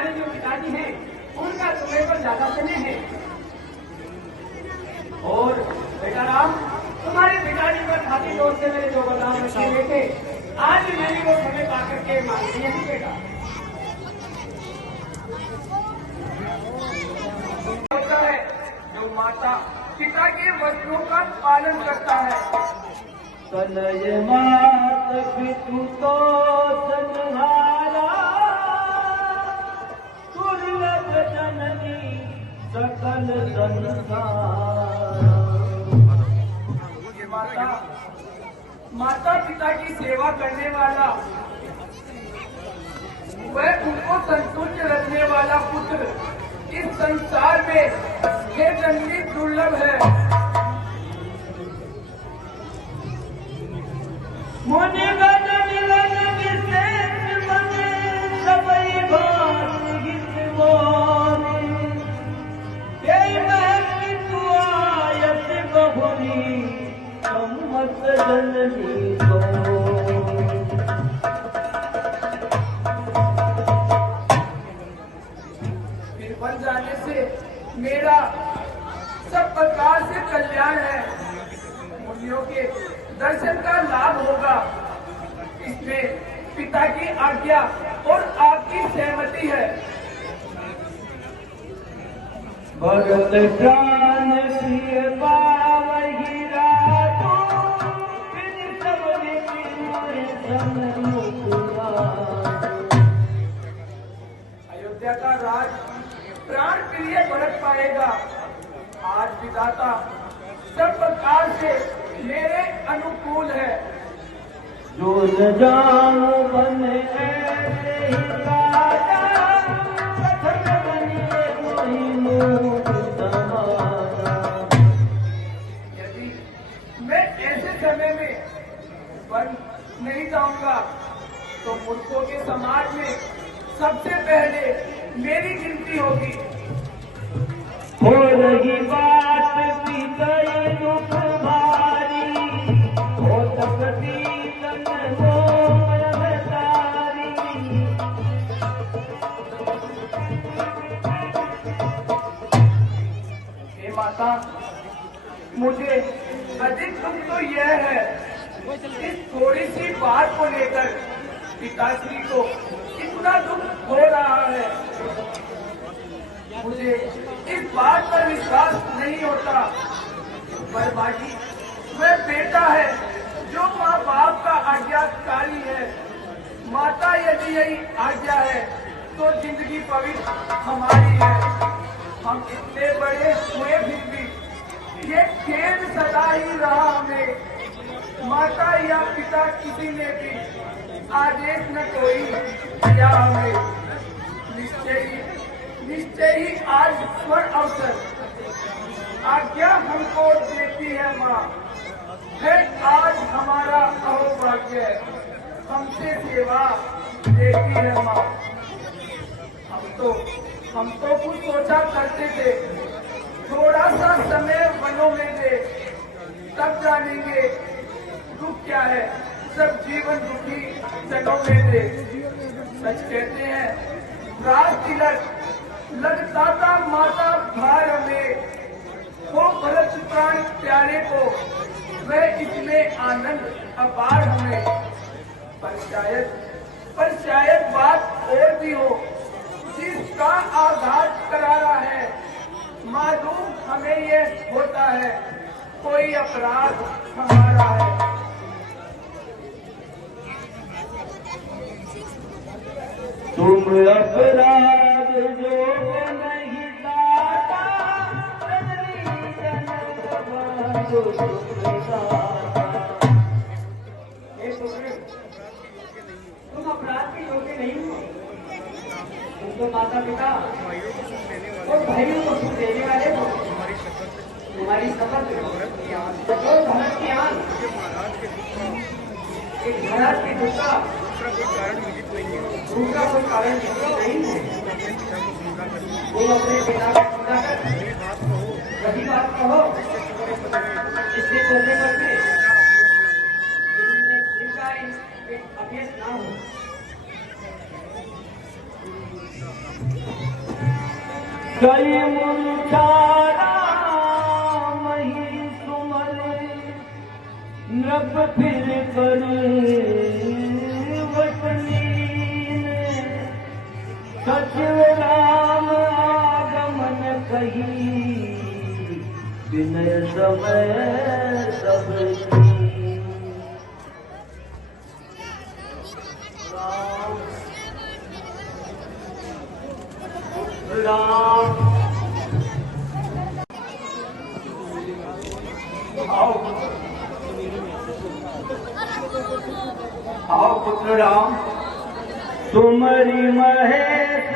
तुम्हारे जो पिताजी हैं उनका तुम्हें पर ज्यादा स्नेह है। और बेटा राम, तुम्हारे पिताजी पर खाती तौर से मेरे जो बदाम रखे हुए थे, आज भी मैंने वो समय पाकर के मांग दिए हैं बेटा। होता है जो माता पिता के वचनों का पालन करता है। तनय मात पितु तो संहारा, दुर्लभ जननी सकल संसार। माता पिता की सेवा करने वाला, वह उनको संतुष्ट रखने वाला पुत्र इस संसार में हे जननी दुर्लभ है। मुनि गण मिलन विशेष बने, सबई भात हित बोले। यही महक तू आयत बहुरी, सम्मत जननी को। फिर बन जाने से मेरा सब प्रकार से कल्याण है। मुनियों के दर्शन का लाभ होगा। इसमें पिता की आज्ञा और आपकी सहमति है। भगत प्राण प्रिय पावहि रातो, फिर सबने मिले सन मुकुरातो। अयोध्या का राज प्राण प्रिय भरत पाएगा। आज विधाता सब प्रकार से मेरे अनुकूल है। जो न जानो बन ऐसे ही राजा, कथन बनिए कोई मूर्ख समाजा। यदि मैं ऐसे समय में बन नहीं जाऊंगा तो मूर्खों के समाज में सबसे पहले मेरी गिनती होगी। हो रही बात पितय दुख भारी, हो सकती तन मोह तारी। हे माता, मुझे अधिक दुख तो यह है, इस थोड़ी सी बात को लेकर पिताश्री को इतना दुख हो रहा है। मुझे इस बात पर विश्वास नहीं होता। पर बाकी वह बेटा है जो माँ बाप का आज्ञाकारी है। माता यदि यही आज्ञा है तो जिंदगी पवित्र हमारी है। हम इतने बड़े हुए फिर भी ये खेद सदा ही रहा हमें। माता या पिता किसी ने भी आदेश न कोई दिया हमें। निश्चय ही आज स्वर अवसर आज्ञा हमको देती है माँ। है आज हमारा अहोभाग्य, हमसे सेवा देती है माँ। हम तो कुछ सोचा करते थे, थोड़ा सा समय वनों में दे, तब जानेंगे दुख क्या है। सब जीवन दुखी जनों में दे। सच कहते हैं राज तिलक लगता था माता भार में, हो भरत प्राण प्यारे को, वह इसमें आनंद अपार हमें। पर शायद बात और भी हो, जिसका आघात करारा है। मालूम हमें ये होता है कोई अपराध हमारा है। तुम अपराध जो नहीं दाता, जननी जनक बांधो सुखदाता। हे सुग्रीव, तुम अपराध के योग्य नहीं हो। तुम तो माता पिता और भाइयों को सुख देने वाले हो। तुम्हारी शपथ और भरत की आन, एक महाराज की दुष्टा, दूसरा कोई कारण नहीं है। वो अपने पिता का पूजा कर सही बात कहो, इससे चलने करके इनका अभ्यास ना हो। कई मुरझारा मही सुमर नभ फिर कर वतनी सचिव राम आगमन कही विनय समय सब राम आओ पुत्र राम तुमरी महेश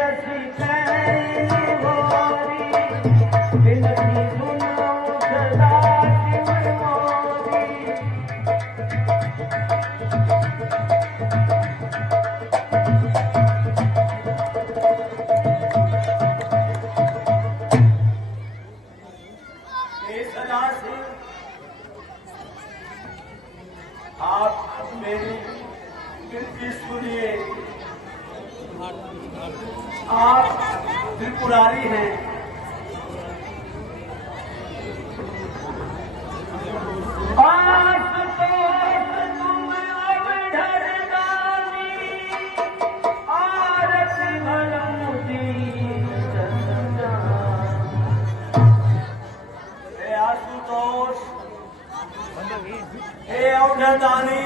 विनती सुनो सदा शिव मोरी आप मेरी विनती सुनिए। आप त्रिपुरारी हैं, हे अवधदानी,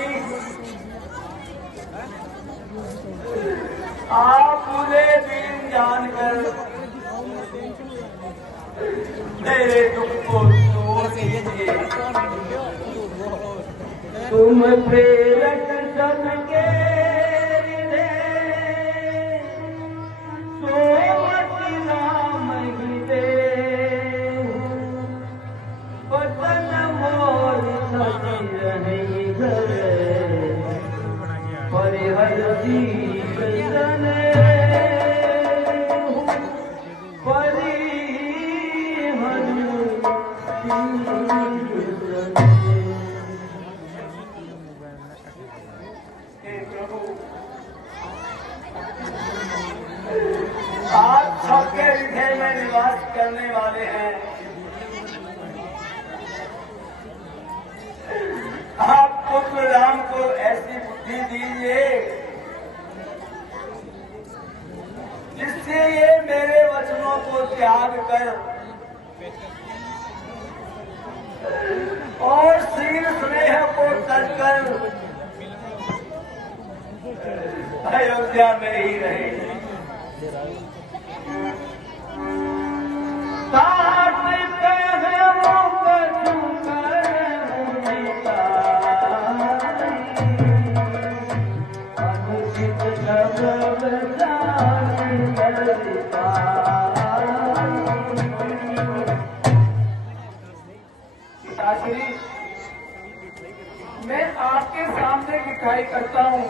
आप मुझे दीन जानकर मेरे दुख को दूर कीजिए। तुम प्रेरक सबके हृदय सोमति नाम ही दे वतन मोर सजी रही घर परिहर दीप सने परिहर आप सबके हृदय में निवास करने वाले हैं। आप पुत्र राम को ऐसी बुद्धि दीजिए जिससे ये मेरे वचनों को त्याग कर और शील स्नेह को तज कर अयोध्या में ही रहे। पिताश्री, मैं आपके सामने लिखाई करता हूँ,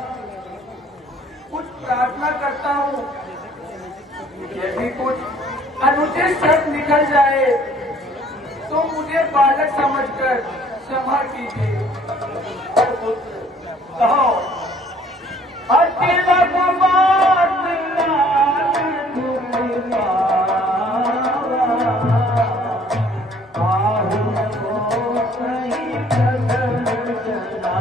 कुछ प्रार्थना करता हूँ। यदि कुछ अनुचित शब्द निकल जाए तो मुझे बालक समझकर क्षमा कीजिए। और पुत्र कहो, अतिलक बात लाल तुम पावा, आहुन को सही कदम चला।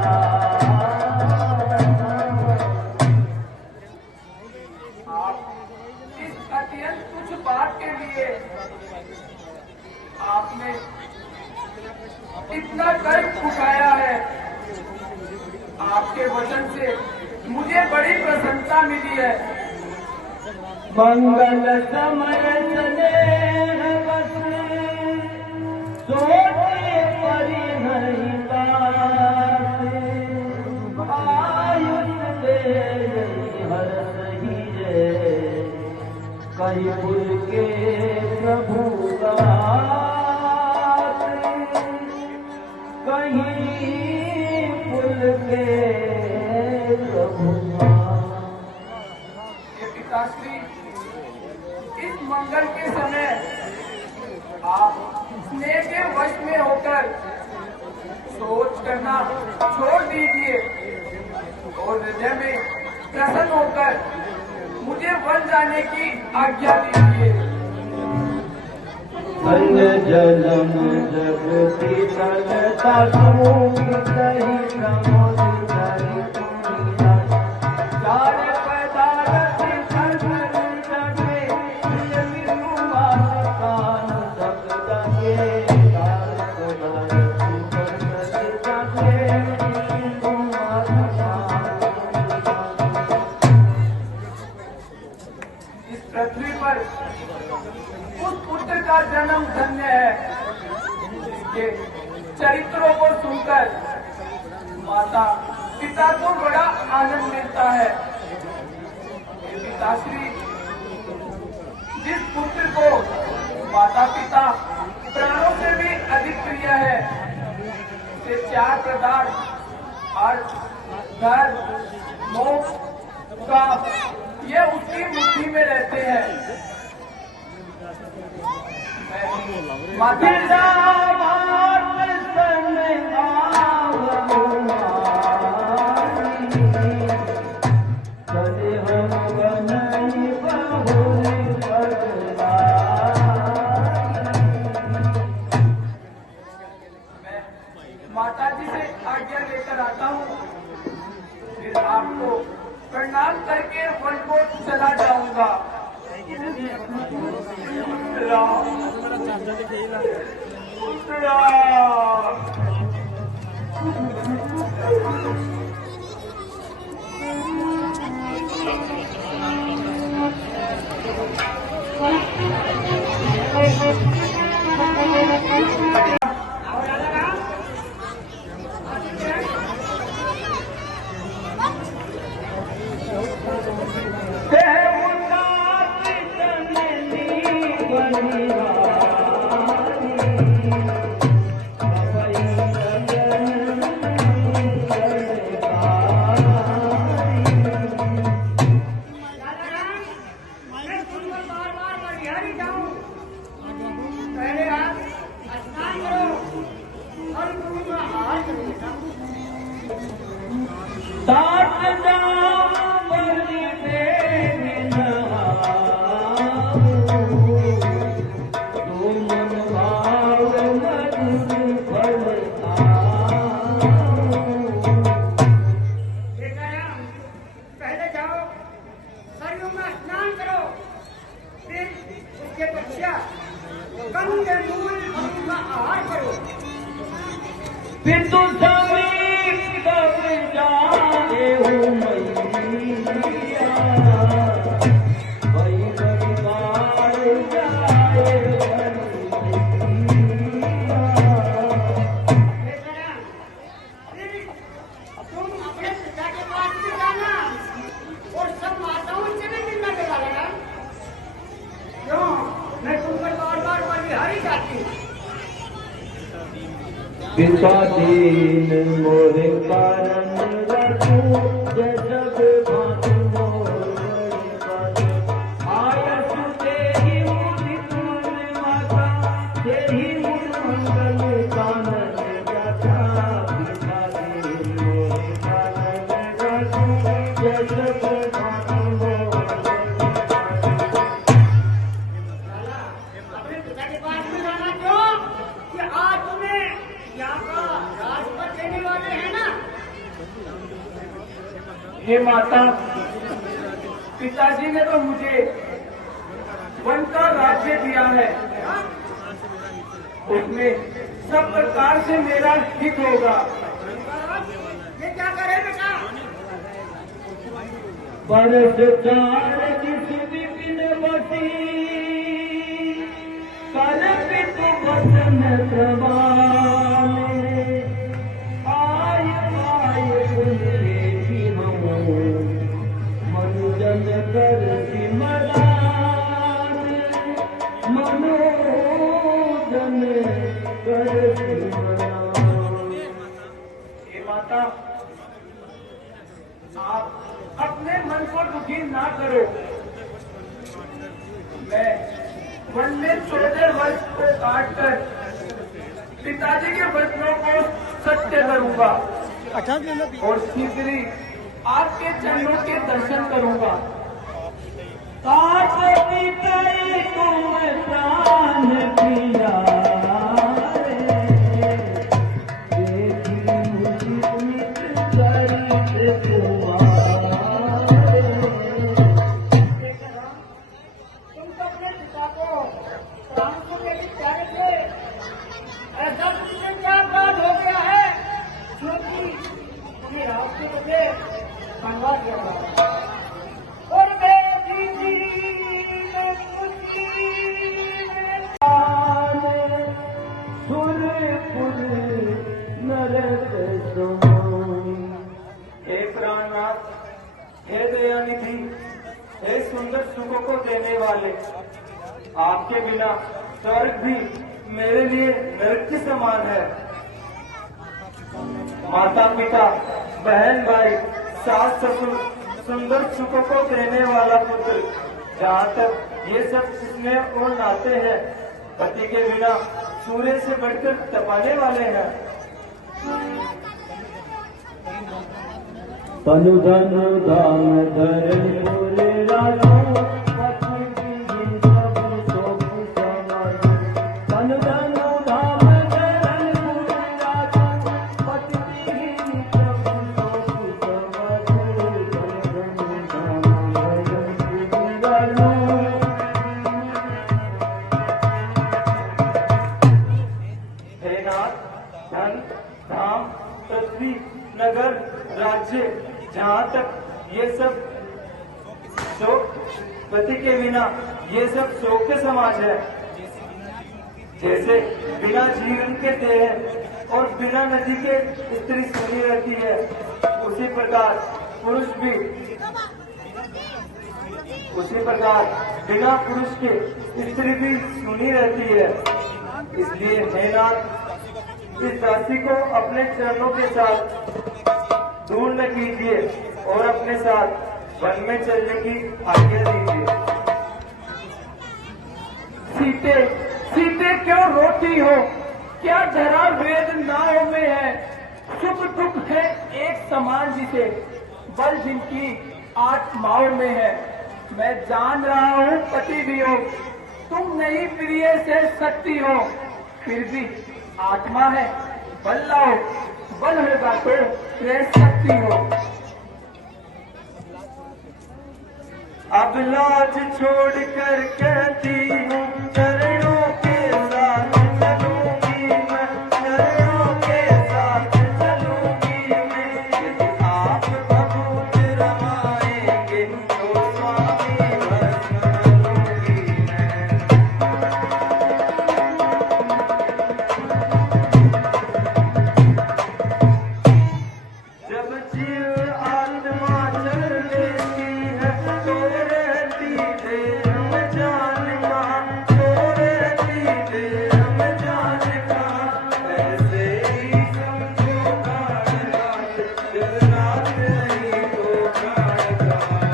अत्यंत कुछ बात के लिए आपने इतना गर्व उठाया है। आपके वचन से मुझे बड़ी प्रसन्नता मिली है। मंगल समय स्नेह बस सोचे परि नहीं बात, आयुष दे हर सही रे कहीं भूल के प्रभु गात, कहीं भूल के प्रभु। पिताश्री, इस मंगल के समय आप स्नेह के वश में होकर सोच करना छोड़ दीजिए और हृदय में प्रसन्न होकर मुझे वन जाने की आज्ञा दीजिए। अन्न जलम जगति तनता भूमि सही समुद्री चार पदार्थ सर्व जगे बिनु मानकान सब जगे चार पदार्थ सर्व जगे बिनु मानकान। इस पृथ्वी पर उस पुत्र का जन्म धन्य है जिसके चरित्रों को सुनकर माता पिता को बड़ा आनंद मिलता है। पिताश्री, जिस पुत्र को माता पिता प्राणों से भी अधिक प्रिय है, उसे चार पदार्थ अर्थ धर्म मोक्ष काम ये उसकी मुट्ठी में रहते हैं। माता माता जी से आज्ञा लेकर आता हूँ, फिर आपको प्रणाम करके वन को चला जाऊंगा। पितु समीप कब जाए हो मैया वही परिवार जाए तुम अपने पिता के पास भी जाना और सब माताओं से भी मिलना चला लेना। क्यों मैं तुम पर बार बार बलिहारी जाती हूँ। पिता दीन मोरे कारण रखू जब भानु मोरे आयस तेहि मुदित मन माता तेहि मुद मंगल कानन गाथा पिता दीन मोरे कारण रखू जब भानु मोरे। अपने पिता के पास भी जाना क्यों कि आज तुम्हें यहाँ का राजपद देने वाले हैं ना। हे माता, पिताजी ने तो मुझे वन का राज्य दिया है, उसमें सब प्रकार से मेरा हित होगा। ये क्या करे बेटा? परस चार जिस विपिन बसी कल्पित वचन प्रमाणे आय आय पुण्य मनुजन कर सिमरान मनोजन कर सिमरान। हे माता, आप अपने मन को दुखी ना करो। मैं वन में 14 वर्ष को काटकर पिताजी के वचनों को सत्य करूंगा और शीघ्र ही आपके चरणों के दर्शन करूंगा। काट पितई तुम प्राण पिया सुंदर सुखों को देने वाले। आपके बिना स्वर्ग भी मेरे लिए नरक के समान है। माता पिता, बहन भाई, सास ससुर, सुंदर सुखों को देने वाला पुत्र, जहाँ तक ये सब स्नेह और नाते हैं, पति के बिना सूर्य से बढ़कर तपाने वाले हैं। तनु धनु धाम धरण मोरे राजू, तनु धनु धाम धरण मोरे राजू, पति दीन प्रभु सोपु समाजू, तनु धनु धाम धरण मोरे राजू। हे नाथ, धन, धाम, पृथ्वी, नगर, राज्य, जहाँ तक ये सब शोक, पति के बिना ये सब शोक के समाज है। जैसे बिना जीवन के देह और बिना नदी के स्त्री सुनी रहती है, उसी प्रकार पुरुष भी, उसी प्रकार बिना पुरुष के स्त्री भी सुनी रहती है। इसलिए हे नाथ, इस दासी को अपने चरणों के साथ दूर न कीजिए और अपने साथ वन में चलने की आज्ञा दीजिए। सीते, सीते क्यों रोती हो? क्या धरा वेद नाव में है? सुख दुख है एक समान जिसे, बल जिनकी आत्माओं में है। मैं जान रहा हूँ पति भी हो, तुम नहीं प्रिय से सकती हो, फिर भी आत्मा है, बल लाओ, बल होगा तो रह सकती हो। अब लाज छोड़ कर कहती हूँ, चरणों के साथ चलूंगी मैं, चरणों के साथ चलूंगी मैं। यदि आप भभूत रमाएंगे तो स्वामी भस्म लूंगी मैं। जब जीव आत्मा चल लेती है तो रहती देह में जान कहाँ, तो रहती देह में जान कहाँ। ऐसे ही समझो प्राण रात, जब रात नहीं तो प्राण कहाँ।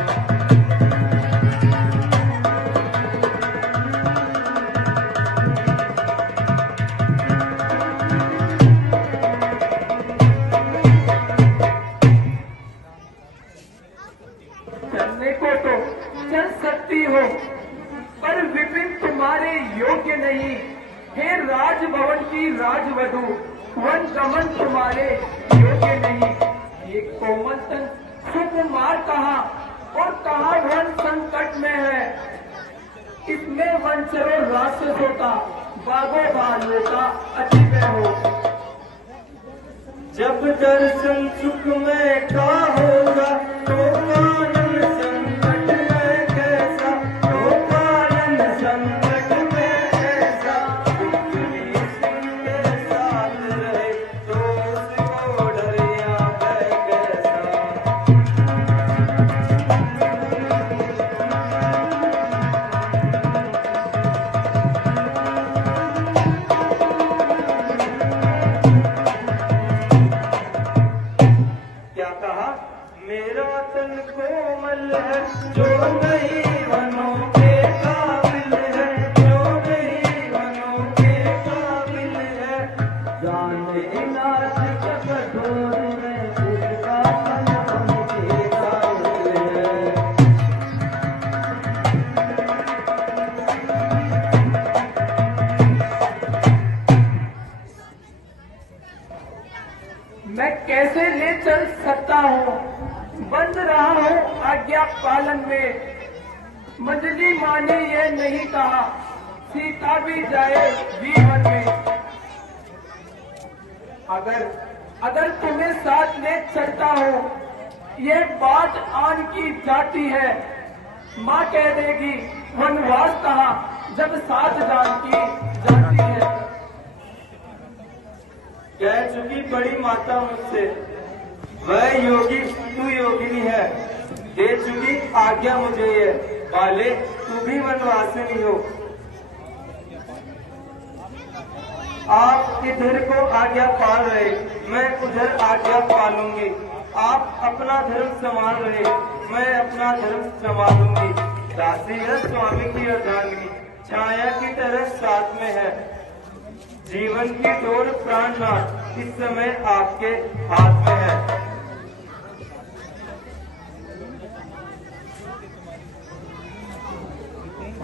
चलने को तो चल सकती हो, पर विपिन तुम्हारे योग्य नहीं। हे राजभवन की राजवधू, वन गमन तुम्हारे योग्य नहीं। ये कोमल तन सुकुमार कहाँ और कहाँ वन संकट में है। इसमें वंचरों राक्षसों का, बागों भालुओं का अजीब हो। जब दर्शन सुख में का होगा तो कानन संकट में कैसा, तो कानन संकट में कैसा। दुखी सिंह के साथ रहे तो उसको डर या भय कैसा। क्या कहा? मेरा तन कोमल है जो नहीं वनों के काबिल है, जो नहीं वनों के काबिल है। जाने नाथ कठोर में उसका मन के काबिल है। मैं कैसे ले चल सकता हूँ? बंद रहा हूँ आज्ञा पालन में। मंजली माँ ने ये नहीं कहा, सीता भी जाए वीवन में। अगर तुम्हें साथ ले चलता हूँ, ये बात आन की जाती है। माँ कह देगी वनवास कहा, जब साथ जानकी जाती है। कह चुकी बड़ी माता मुझसे, वह योगी तू योगिनी है। दे चुकी आज्ञा मुझे ये, बाले तू भी वनवासिनी हो। आप इधर को आज्ञा पाल रहे, मैं उधर आज्ञा पालूंगी। आप अपना धर्म संभाल रहे, मैं अपना धर्म संभालूंगी। दासी है स्वामी की अर्धांगिनी, छाया की तरह साथ में है। जीवन की डोर प्राणनाथ इस समय आपके हाथ में है।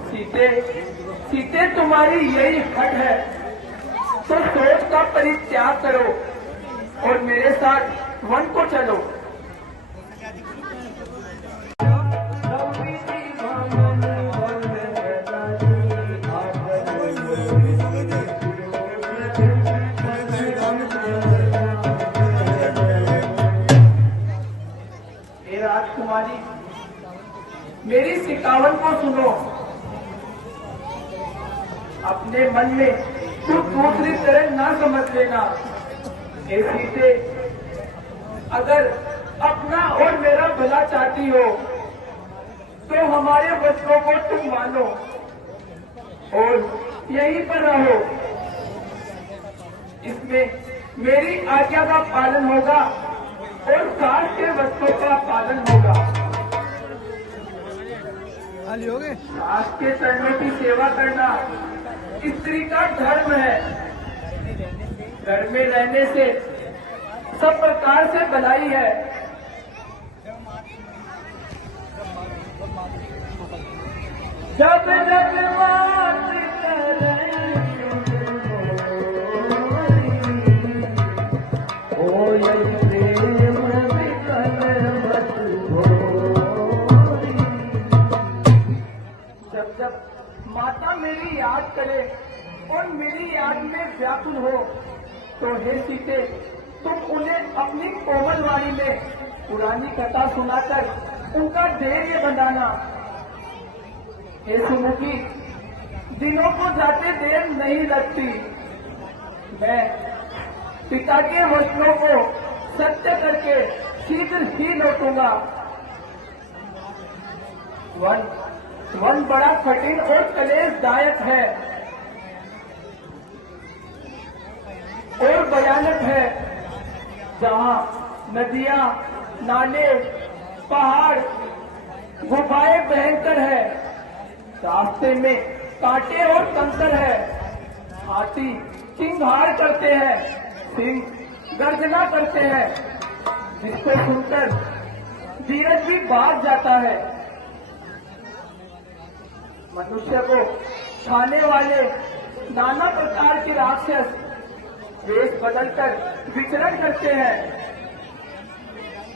सीते, सीते तुम्हारी यही हट है तो सोच का परित्याग करो और मेरे साथ वन को चलो। हे राजकुमारी, मेरी सिकावन को सुनो। अपने मन में तू दूसरी तरह ना समझ लेना। हे सीते, अगर अपना और मेरा भला चाहती हो तो हमारे वचनों को तुम मानो और यहीं पर रहो। इसमें मेरी आज्ञा का पालन होगा और दास के वचनों का पालन होगा। दास के चरणों की सेवा करना स्त्री का धर्म है। घर में रहने से सब प्रकार से भलाई है। जब जब बात करें ओ यही प्रेम विकल मत भोरी। जब माता मेरी याद करे और मेरी याद में व्याकुल हो तो हे सीते, तुम उन्हें अपनी कोमल वाणी में पुरानी कथा सुनाकर उनका धैर्य बंधाना। हे सुमुखी, दिनों को जाते देर नहीं लगती। मैं पिता के वचनों को सत्य करके शीघ्र ही लौटूंगा। वन बड़ा कठिन और कलेशदायक है और भयानक है, जहाँ नदियां, नाले, पहाड़, गुफाएं भयंकर है। रास्ते में कांटे और कंकर है। हाथी चिंगार करते हैं, सिंह गर्जना करते हैं, जिसको सुनकर धीरज भी भाग जाता है। मनुष्य को खाने वाले नाना प्रकार के राक्षस वेश बदलकर विचरण करते हैं।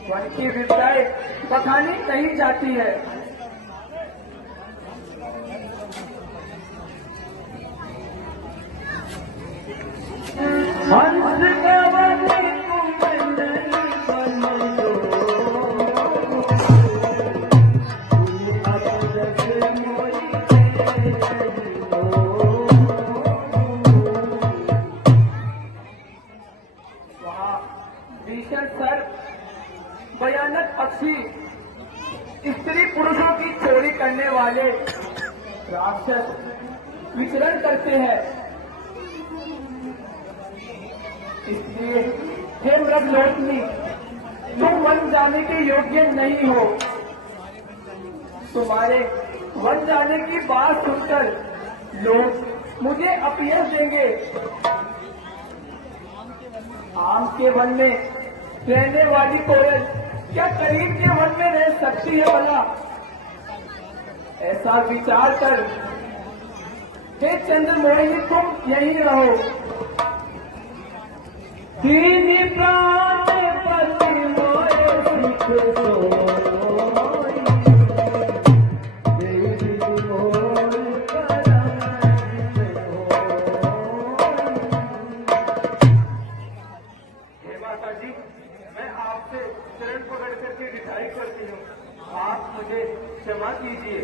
वन की विद्याएं बखानी नहीं जाती है। हंस गवनी कुंडली बनो, भीषण सर्प, भयानक पक्षी, स्त्री पुरुषों की चोरी करने वाले राक्षस विचरण करते हैं। इसलिए हे मृगलोचनी, तुम वन जाने के योग्य नहीं हो। तुम्हारे वन जाने की बात सुनकर लोग मुझे अपयश देंगे। आम के वन में रहने वाली कोयल क्या करीब के वन में रह सकती है भला? ऐसा विचार कर हे चंद्रमोहिनी, तुम यहीं रहो। दीनी प्राण पति मोए सिख सोई, देवी मोए करम हे माता जी, मैं आपसे चरण पकड़ करके विदाई करती हूँ। आप मुझे क्षमा कीजिए।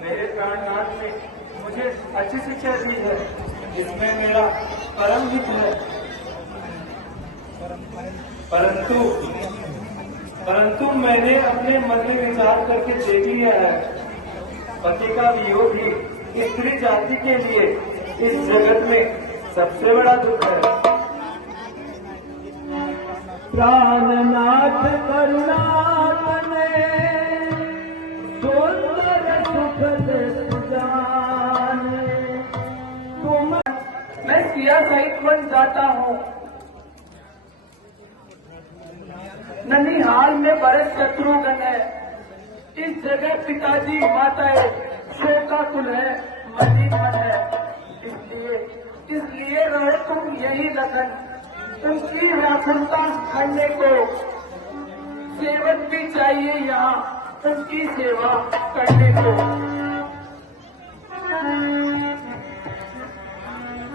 मेरे प्राणनाथ ने मुझे अच्छी शिक्षा दी है, जिसमें मेरा परम हित है। परंतु मैंने अपने मन में विचार करके देख लिया है पति का वियोग ही स्त्री जाति के लिए इस जगत में सबसे बड़ा दुख है। प्राणनाथ करुणात में सुंदर सुखद सुजाने तुम। मैं सिया सहित बन जाता हूँ। ननिहाल में बड़े शत्रुघ्न है। इस जगह पिताजी माताएं शोकाकुल है, मनी मन है। इसलिए रहे तुम यही लगन, उनकी व्याकुलता करने को। सेवक भी चाहिए यहाँ उनकी सेवा करने को।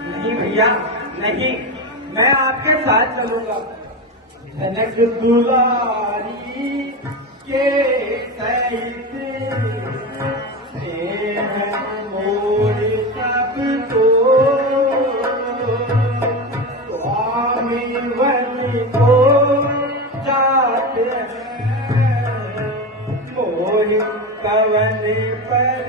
नहीं भैया नहीं, मैं आपके साथ चलूंगा। जनक दुलारी के सहित मोर सब को स्वामी वन को जाते हैं, मोह कवन पर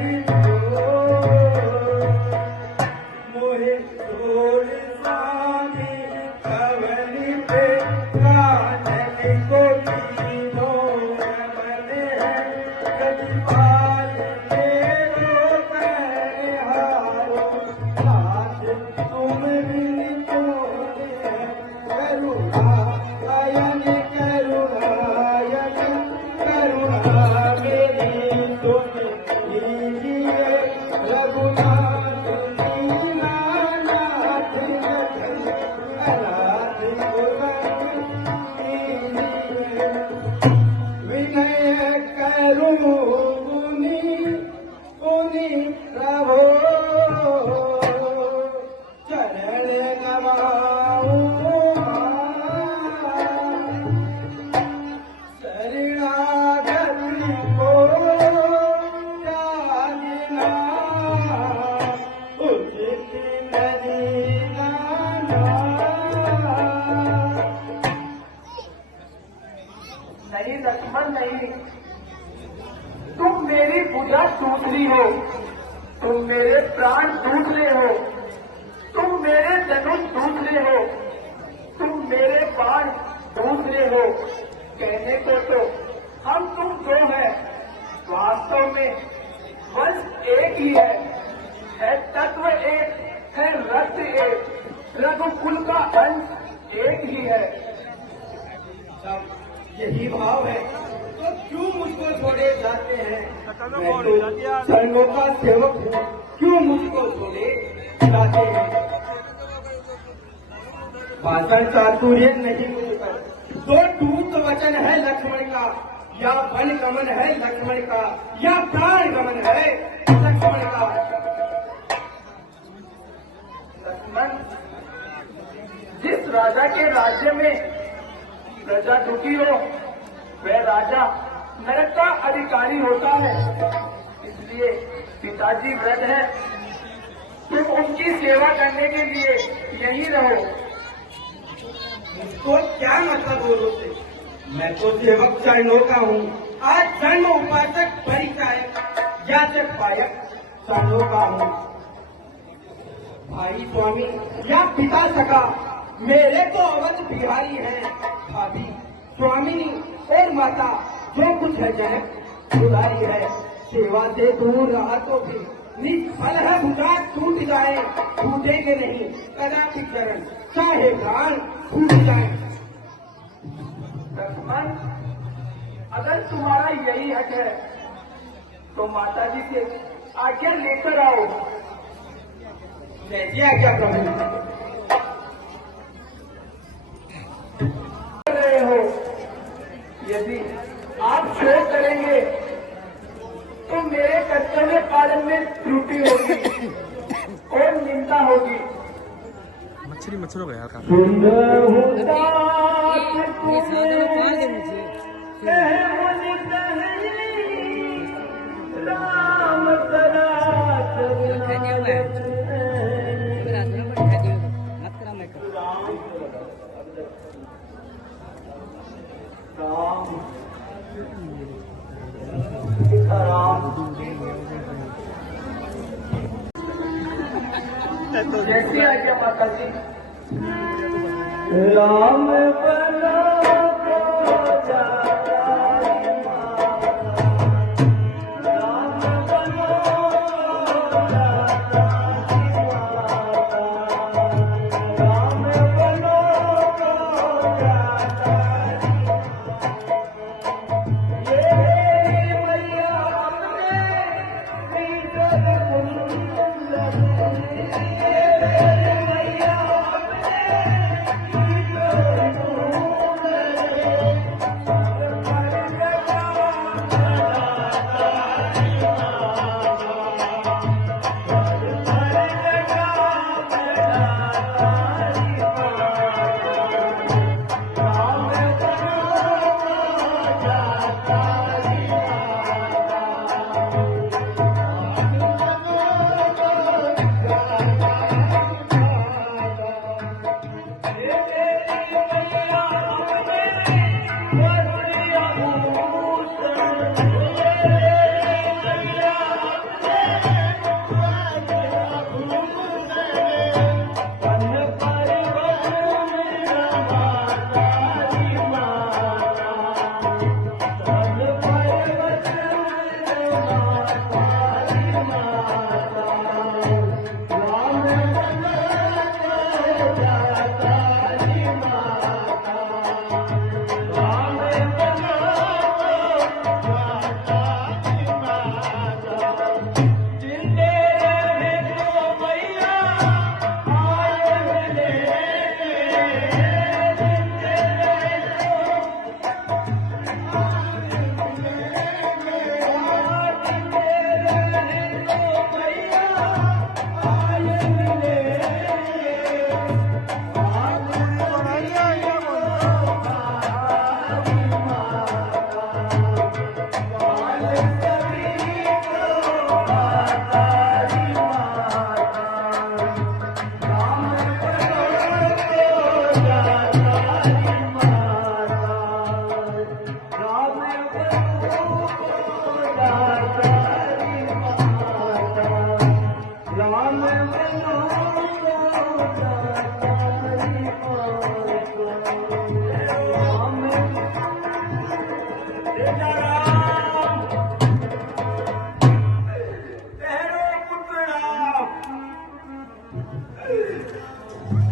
मोहे छोड़ स्वामी कवन पे कानन को तीनों रमन है, गजपाल मेरो करहारो, हाथ तुम बिन तोड़े करुणायन करुणायन करुणा मेरी तुम लीजिए रघुनाथ दीनानाथ जगन अनाथ विनय करूं मुनि प्रभो, चरण नमाऊं शरणागति को जागना, उचित नहीं नाना। नहीं लक्ष्मण नहीं, तुम मेरी भुजा दूसरी हो, तुम मेरे प्राण दूसरे हो, तुम मेरे धनुष दूसरे हो, तुम मेरे बाण दूसरे हो। कहने को तो हम तुम दो हैं, वास्तव में वंश एक ही है तत्व एक, है रक्त एक, रघुकुल का अंश एक ही है। सब यही भाव है तो क्यों मुझको छोड़े जाते हैं? मैं तो शरणों का सेवक हूँ, क्यों मुझको छोड़े जाते हैं? भाषण चातुर्य नहीं मुझ पर, दो टूट वचन है लक्ष्मण का, या वन गमन है लक्ष्मण का, या प्राण गमन है लक्ष्मण का। लक्ष्मण, जिस राजा के राज्य में प्रजा दुखी हो वह राजा नरक का अधिकारी होता है। इसलिए पिताजी वृद्ध है, तुम उनकी सेवा करने के लिए यहीं रहो। इसको क्या मतलब बोलो से? मैं तो सेवक चरणों का हूँ, आज जन्म उपासक परिचायक या से पायक चरणों का हूँ। भाई स्वामी या पिता सका मेरे तो अवध बिहारी हैं, भाभी स्वामिनी और माता जो कुछ है जनक दुलारी है। सेवा से दूर रहा तो भी निष्फल है, भुजा टूट जाए टूटेंगे नहीं कदापि चरण, चाहे प्राण टूट जाए। लक्ष्मण, अगर तुम्हारा यही हक है तो माता जी से आज्ञा लेकर आओ। जय आज्ञा प्रभु। रहे हो, यदि आप शोक करेंगे तो मेरे कर्तव्य पालन में त्रुटि होगी और निंदा होगी। मच्छरी मच्छरों का यार का सुंदर राम करा जैसी आज्ञा माता जी। राम बनो को जाता राम बनो को जाता राम बनो को जाता ये मैया अपने भीतर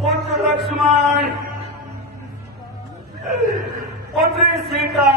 पुत्र लक्ष्मण, पुत्री सीता,